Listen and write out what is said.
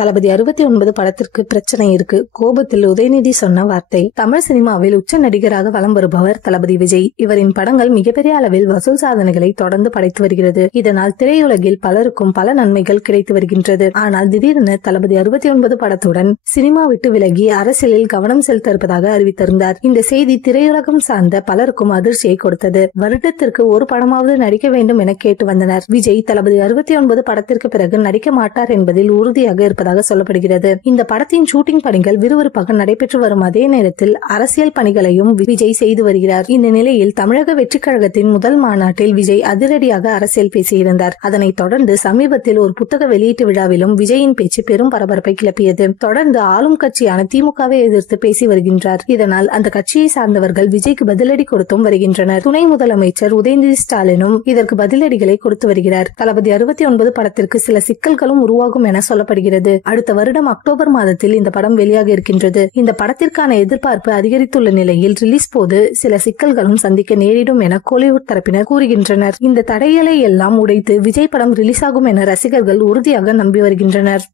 தளபதி 69 படத்திற்கு பிரச்சனை இருக்கு. கோபத்தில் உதயநிதி சொன்ன வார்த்தை. தமிழ் சினிமாவில் உச்ச நடிகராக வலம் வருபவர் தளபதி விஜய். இவரின் படங்கள் மிகப்பெரிய அளவில் வசூல் சாதனைகளை தொடர்ந்து படைத்து வருகிறது. இதனால் திரையுலகில் பலருக்கும் பல நன்மைகள் கிடைத்து வருகின்றது. ஆனால் திடீரென தளபதி 69 படத்துடன் சினிமா விட்டு விலகி அரசியலில் கவனம் செலுத்த இருப்பதாக அறிவித்திருந்தார். இந்த செய்தி திரையுலகம் சார்ந்த பலருக்கும் அதிர்ச்சியை கொடுத்தது. வருடத்திற்கு ஒரு படமாவது நடிக்க வேண்டும் என கேட்டு வந்தனர். விஜய் தளபதி 69 படத்திற்கு பிறகு நடிக்க மாட்டார் என்பதில் உறுதியாக இருப்பதாக சொல்லப்படுகிறது. இந்த படத்தின் ஷூட்டிங் பணிகள் விறுவிறுப்பாக நடைபெற்று வரும் அதே நேரத்தில் அரசியல் பணிகளையும் விஜய் செய்து வருகிறார். இந்த நிலையில் தமிழக வெற்றிக் கழகத்தின் முதல் மாநாட்டில் விஜய் அதிரடியாக அரசியல் பேசியிருந்தார். அதனைத் தொடர்ந்து சமீபத்தில் ஒரு புத்தக வெளியீட்டு விழாவிலும் விஜயின் பேச்சு பெரும் பரபரப்பை கிளப்பியது. தொடர்ந்து ஆளும் கட்சியான திமுகவை எதிர்த்து பேசி வருகின்றார். இதனால் அந்த கட்சியை சார்ந்தவர்கள் விஜய்க்கு பதிலடி கொடுத்தும் வருகின்றனர். துணை முதலமைச்சர் உதயநிதி ஸ்டாலினும் இதற்கு பதிலடிகளை கொடுத்து வருகிறார். தளபதி 69 படத்திற்கு சில சிக்கல்களும் உருவாகும் என சொல்லப்படுகிறது. அடுத்த வருடம் அக்டோபர் மாதத்தில் இந்த படம் வெளியாக இருக்கின்றது. இந்த படத்திற்கான எதிர்பார்ப்பு அதிகரித்துள்ள நிலையில் ரிலீஸ் போது சில சிக்கல்களும் சந்திக்க நேரிடும் என கோலிவுட் தரப்பினர் கூறுகின்றனர். இந்த தடைகளை எல்லாம் உடைத்து விஜய் படம் ரிலீஸ் ஆகும் என ரசிகர்கள் உறுதியாக நம்பி வருகின்றனர்.